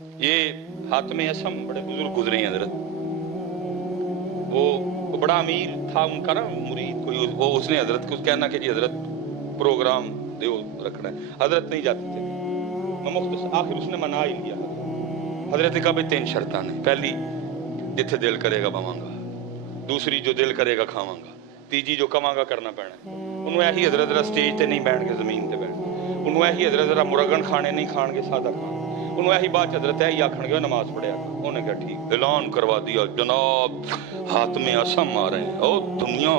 یہ حاتم اسم بڑے بزرگ گزرے ہیں حضرت، وہ بڑا امیر تھا ان کا نا مرید کوئی، وہ اس نے حضرت کو کہنا کہ جی حضرت پروگرام دیو رکھنا ہے، حضرت نہیں جاتے تھے، میں مختصر آخر اس نے منا ہی لیا۔ حضرت نے کہا بھائی 3 شرطاں نے، پہلی جتھے دل کرے گا بواں گا، دوسری جو دل کرے گا کھاواں گا، تیجی جو کواں گا کرنا پینا ہے۔ انہوں ایہی حضرت ذرا سٹیج تے نہیں بیٹھ کے زمین تے بیٹھ، انہوں ایہی حضرت ذرا مرغن کھانے نہیں کھان گے، سادہ کھان، انہوں ایہی بات حضرت ایہی آکھن گے نماز پڑھیا کر۔ انہوں نے کہا ٹھیک، اعلان کروا دیا جناب حاتم اسم آ رہے ہیں، او دنیا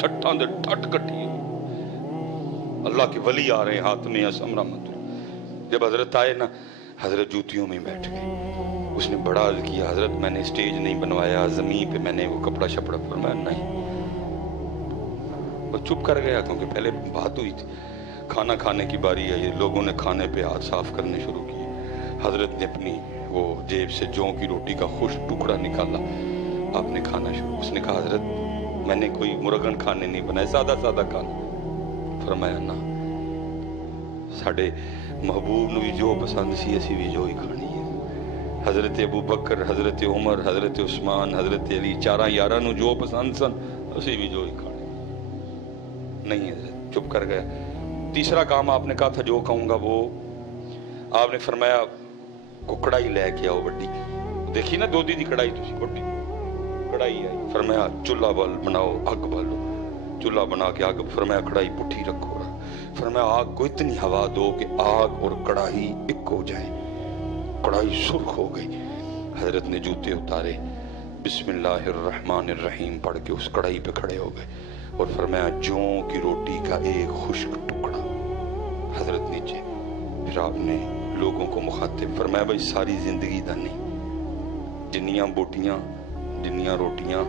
ٹھٹاں دے ٹھٹ کٹھی ہے، اللہ کے ولی آ رہے ہیں حاتم اسم رحمت اللہ۔ جب حضرت آئے نا، حضرت جوتیوں میں بیٹھ گئے، اس نے بڑا عرض کیا حضرت میں نے سٹیج نہیں بنوایا، زمین پہ میں نے وہ کپڑا شپڑا، فرمایا نہیں، وہ چپ کر گیا کیونکہ پہلے بات ہوئی تھی۔ کھانا کھانے کی باری آئی، لوگوں نے کھانے پہ ہاتھ صاف کرنے شروع کیے، حضرت نے اپنی وہ جیب سے جوں کی روٹی کا خشک ٹکڑا نکالا، آپ نے کھانا شروع، اس نے کہا حضرت میں نے کوئی مرغن کھانے نہیں بنائے، سادہ سادہ کھانا۔ فرمایا نہ، ساڑھے محبوب نو بھی جو پسند سی اسی بھی جو ہی کھانی ہے۔ حضرت ابو بکر، حضرت عمر، حضرت عثمان، حضرت علی، 4 یاراں نو جو پسند سن اسی بھی جو ہی کھانی نہیں۔ حضرت چپ کر گیا۔ تیسرا کام آپ نے کہا تھا جو کہوں گا وہ، آپ نے فرمایا کو کڑائی لے کے آؤ بڑی، دیکھی نا دودھی دی کڑائی تسی بڑی کڑائی آئی، فرمایا چولہا بال بناؤ، اگ بالو، چولہا بنا کے آگ، فرمایا کڑائی پٹھی رکھو، فرمایا آگ کو اتنی ہوا دو کہ آگ اور کڑاہی ایک ہو جائیں۔ کڑائی سرخ ہو گئی، حضرت نے جوتے اتارے، بسم اللہ الرحمن الرحیم پڑھ کے اس کڑائی پہ کھڑے ہو گئے اور فرمایا جوں کی روٹی کا ایک خشک ٹکڑا، حضرت نیچے۔ پھر آپ نے لوگوں کو مخاطب فرمایا بھائی ساری زندگی دا نہیں، جنیاں بوٹیاں، جنیاں روٹیاں،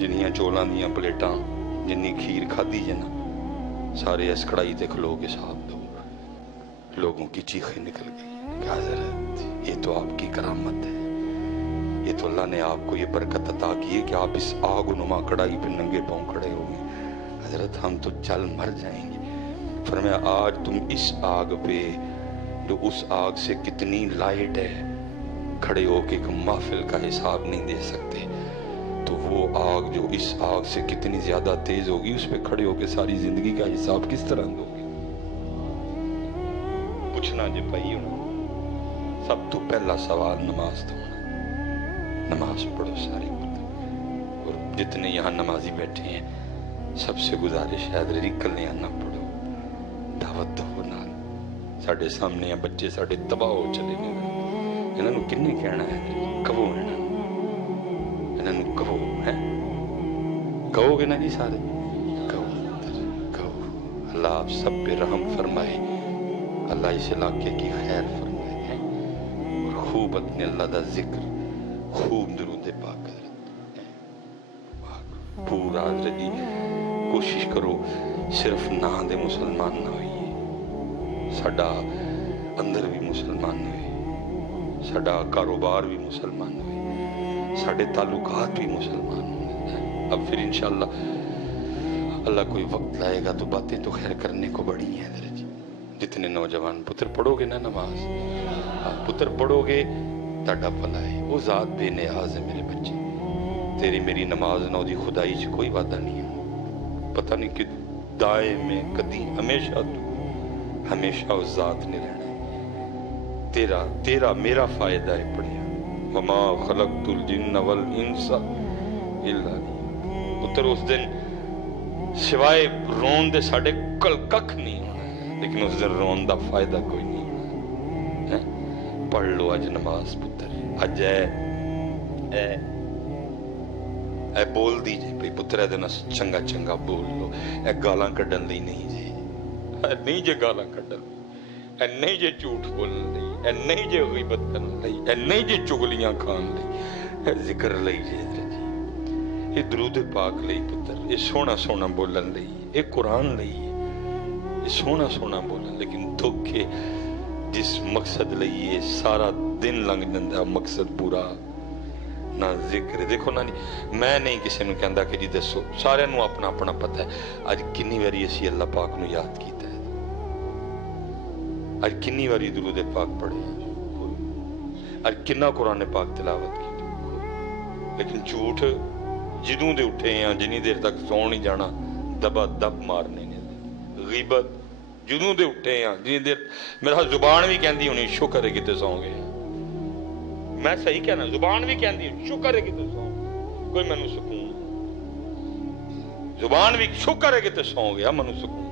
جنیاں چولاں دیاں پلیٹاں، جنی کھیر کھادی جنا، سارے اس کڑائی تے کھلو کے صاحب دو۔ لوگوں کی چیخیں نکل گئی کہ حضرت یہ تو آپ کی کرامت ہے، یہ تو اللہ نے آپ کو یہ برکت عطا کی ہے کہ آپ اس آگ و نما کڑائی پہ ننگے پاؤں کھڑے ہو گئے، حضرت ہم تو چل مر جائیں گے۔ فرمایا آج تم اس آگ پہ جو اس آگ سے کتنی لائٹ ہے کھڑے ہو کے محفل کا حساب نہیں دے سکتے، تو وہ آگ جو اس آگ سے کتنی زیادہ تیز ہوگی اس پہ کھڑے ہو کے ساری زندگی کا حساب کس طرح دو گے؟ پوچھنا جے پائی ہونا، سب تو پہلا سوال نماز تو ہونا، نماز پڑھو ساری پتہ۔ اور جتنے یہاں نمازی بیٹھے ہیں سب سے گزارش ہے حضرت کلیاں نہ پڑھو، دعوت دو نال، ساڑھے سامنے ہیں بچے ساڑھے تباہ ہو چلے گئے، انہوں نے کنے کہنا ہے کہو انہوں نے کہو ہے، کہو گے نا جی سارے، کہو کہو، اللہ آپ سب پہ رحم فرمائے، اللہ اس علاقے کی خیر فرمائے، اور خوب اپنے اللہ دا ذکر، خوب درود پاک حضرت پورا حضرت جی کوشش کرو صرف نہ دے مسلمان نہ ہوئیے، ساڑا اندر بھی مسلمان ہوئے، ساڑا کاروبار بھی مسلمان ہوئے، ساڑے تعلقات بھی مسلمان ہوئے۔ اب پھر انشاءاللہ اللہ کوئی وقت لائے گا تو باتیں تو خیر کرنے کو بڑی ہیں حضرت جی۔ جتنے نوجوان پتر پڑھو گے نا نماز، پتر پڑھو گے تاڑا پلا ہے، وہ ذات بے نیاز ہے میرے بچے، تیری میری نماز نو دی خدائی سے کوئی وعدہ نہیں ہے، پتہ نہیں کہ دائیں میں کدی ہمیشہ تو ہمیشہ اس ذات نے رہنا ہے، تیرا میرا فائدہ ہے پڑھیا، وما خلقت الجن والانس الا پتر اس دن سوائے رون دے ساڑھے کل ککھ نہیں ہونا، لیکن اس دن رون دا فائدہ کوئی نہیں ہونا۔ پڑھ لو اج نماز پتر، اج اے بول دیجئے بھئی پتر اے دن چنگا چنگا بول لو، اے گالاں کڈن دی نہیں جے، اے نہیں جے گالاں کڈن دی، اے نہیں جے جھوٹ بولن دی، اے نہیں جے غیبت کرن دی، اے نہیں جے چگلیاں کھان دی، اے ذکر لئی جے حضرت جی، یہ درود پاک لئی پتر، یہ سونا سونا بولن لئی، یہ قرآن لئی، یہ سونا سونا بولن، لیکن دکھے جس مقصد لئی یہ سارا دن لنگ جندہ مقصد پورا نہ ذکر۔ دیکھو نا میں نہیں کسی نے کہندا کہ جی دسو، سارے نو اپنا اپنا پتہ ہے آج کنی واری اسی اللہ پاک نو یاد کیتا ہے، آج کنی واری درود پاک پڑھے ہیں، اور کنا قرآن پاک تلاوت کی، لیکن جھوٹ جدوں دے اٹھے ہیں جنی دیر تک سو نہیں جانا دبا دب مارنے نے، غیبت جدوں دے اٹھے ہیں جنی دیر میرا زبان بھی کہندی ہونی شکر ہے کتے سو گئے، میں صحیح کہنا زبان بھی کہندی شکر ہے کتے سو کوئی مینو سکون، زبان بھی شکر ہے کتے سو گیا مینو سکون،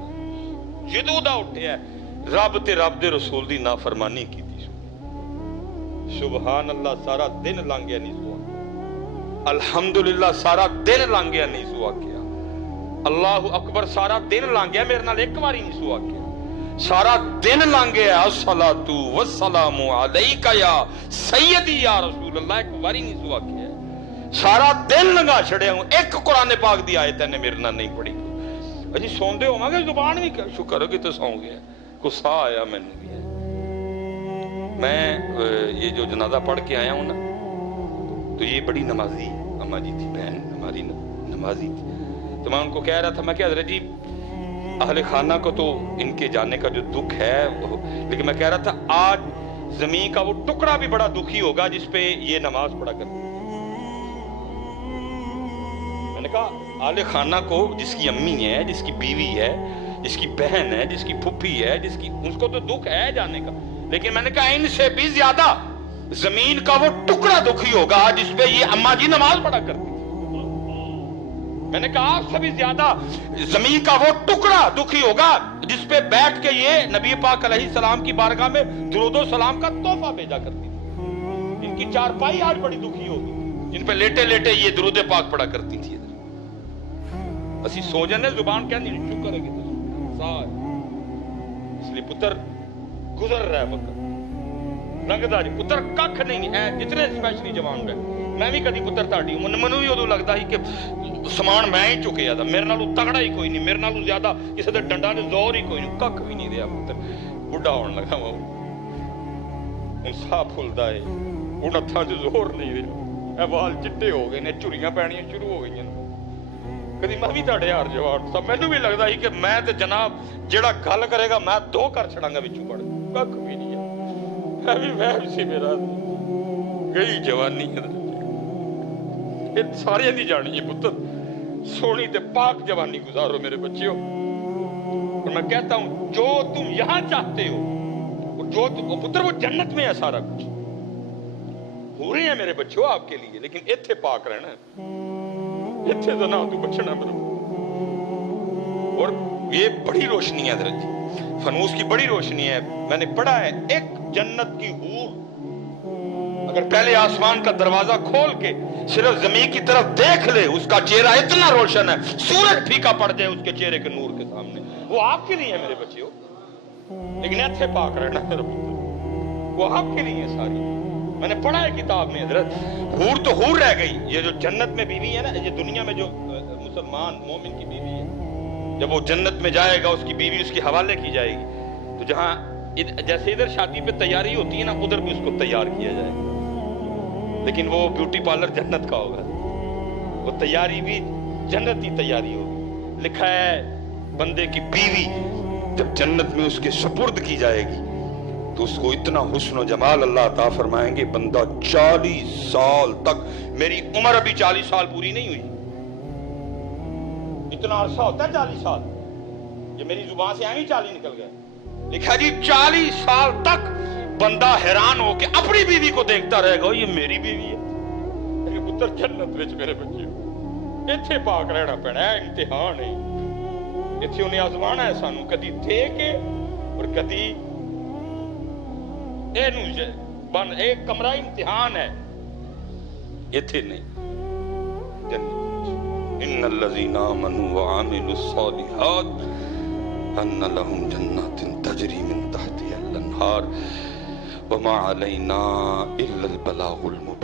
جدوں دا اٹھے ہے رب تے رب دے رسول دی نافرمانی کی تھی، سبحان اللہ سارا دن لنگ گیا نہیں سوا، الحمدللہ سارا دن لنگ گیا نہیں سوا کیا، اللہ اکبر سارا دن لنگ گیا میرے نال ایک باری نہیں سوا کیا، سارا دن لنگ گیا الصلاۃ والسلام علیک یا سیدی یا رسول اللہ ایک باری نہیں سوا کیا، سارا دن لنگا چھڑیا ہوں ایک قرآن پاک دی آیت نے میرے نال نہیں پڑھی، اجی سوندے ہو گے زبان بھی شکر ہو کہ تو سو گیا، کو سا آیا میں نے بھی ہے، میں یہ جو جنازہ پڑھ کے آیا ہوں نا تو یہ بڑی نمازی اما جی تھی، بہن ہماری نمازی تھی، تو میں ان کو کہہ رہا تھا میں کہ حضرت جی اہل خانہ کو تو ان کے جانے کا جو دکھ ہے لیکن میں کہہ رہا تھا آج زمین کا وہ ٹکڑا بھی بڑا دکھی ہوگا جس پہ یہ نماز پڑھا کرتے، میں نے کہا اہل خانہ کو جس کی امی ہے جس کی بیوی ہے جس کی بہن ہے جس کی پھپھی ہے جس کی اس کو تو دکھ ہے جانے کا، لیکن میں نے کہا ان سے بھی زیادہ زمین کا وہ ٹکڑا دکھی ہوگا جس پہ یہ اما جی نماز پڑھا کرتی تھی، میں نے کہا آپ سے بھی زیادہ زمین کا وہ ٹکڑا دکھی ہوگا جس پہ بیٹھ کے یہ نبی پاک علیہ السلام کی بارگاہ میں درود و سلام کا تحفہ بھیجا کرتی تھی، ان کی چارپائی آج بڑی دکھی ہوگی جن پہ لیٹے لیٹے یہ درود پاک پڑھا کرتی تھی، اسی سو جانے زبان کیا نہیں شکر ہے کہ اس لیے پتر گزر رہا ہے وقت لنگدا جی پتر ککھ نہیں ہے جتنے اسپیشلی جوان رہے میں بھی کدی پتر تاڑی ہوں منو بھی ادو لگتا ہی کہ سامان میں ہی چکیا تھا میرے نالوں تگڑا ہی کوئی نہیں میرے نالوں زیادہ کسی دے ڈنڈا نے زور ہی کوئی نہیں ککھ بھی نہیں دیا پتر بڑھا ہونے لگا وہ انصاف پھلدا ہے ان ہتھاں چ زور نہیں رہا اے وال چٹے ہو گئے نے چوریاں پینیاں شروع ہو گئی ہیں کدی میں بھی تاڑے یار جواب سب مینوں بھی لگتا ہی کہ میں تے جناب جیڑا گل کرے گا میں دو کر چھڑاں گا وچوں پڑھ ککھ بھی نہیں ہے میں بھی سی میرا گئی جوانی ہے یہ سارے دی جانی ہے پتر سونی تے پاک جوانی گزارو میرے بچیوں اور میں کہتا ہوں جو تم یہاں چاہتے ہو جو پتر وہ جنت میں ہے سارا کچھ ہو رہے ہیں میرے بچوں آپ کے لیے لیکن ایتھے پاک رہنا ہے ایتھے تو نہ تو بچنا میرے اور یہ بڑی روشنی ہے حضرت جی فانوس کی بڑی روشنی ہے میں نے پڑھا ہے ایک جنت کی حور اگر پہلے آسمان کا دروازہ کھول کے صرف زمین کی طرف دیکھ لے اس کا چہرہ اتنا روشن ہے سورج پھیکا پڑ جائے اس کے چہرے کے نور کے سامنے وہ آپ کے لیے ہے میرے بچیوں لیکن ایتھے پاک رہنا میرے پتر وہ آپ کے لیے ہے ساری میں نے پڑھا ہے کتاب میں حضرت حور تو حور رہ گئی یہ جو جنت میں بیوی ہے نا یہ دنیا میں جو مسلمان مومن کی بیوی ہے جب وہ جنت میں جائے گا اس کی بیوی اس کے حوالے کی جائے گی تو جہاں جیسے ادھر شادی پہ تیاری ہوتی ہے نا ادھر بھی اس کو تیار کیا جائے گا لیکن وہ بیوٹی پارلر جنت کا ہوگا وہ تیاری بھی جنت کی تیاری ہوگی لکھا ہے بندے کی بیوی جب جنت میں اس کے سپرد کی جائے گی تو اس کو اتنا حسن و جمال اللہ عطا فرمائیں گے بندہ 40 سال تک میری عمر ابھی 40 سال پوری نہیں ہوئی اتنا عرصہ ہوتا ہے 40 سال یہ میری زبان سے آئیں 40 نکل گیا لکھا جی 40 سال تک بندہ حیران ہو کے اپنی بیوی کو دیکھتا رہے گا یہ میری بیوی ہے میرے پتر جنت وچ میرے بچے ایتھے پاک رہنا پینا ہے امتحان ہے ایتھے انہیں آزمانا ہے سانو کدی دے کے اور کدی ایک کمرہ امتحان ہے ایتھے نہیں جنت ان الذين آمنوا وعملوا الصالحات ان لهم جنات تجري من تحتها الانهار وما علينا الا البلاغ المبين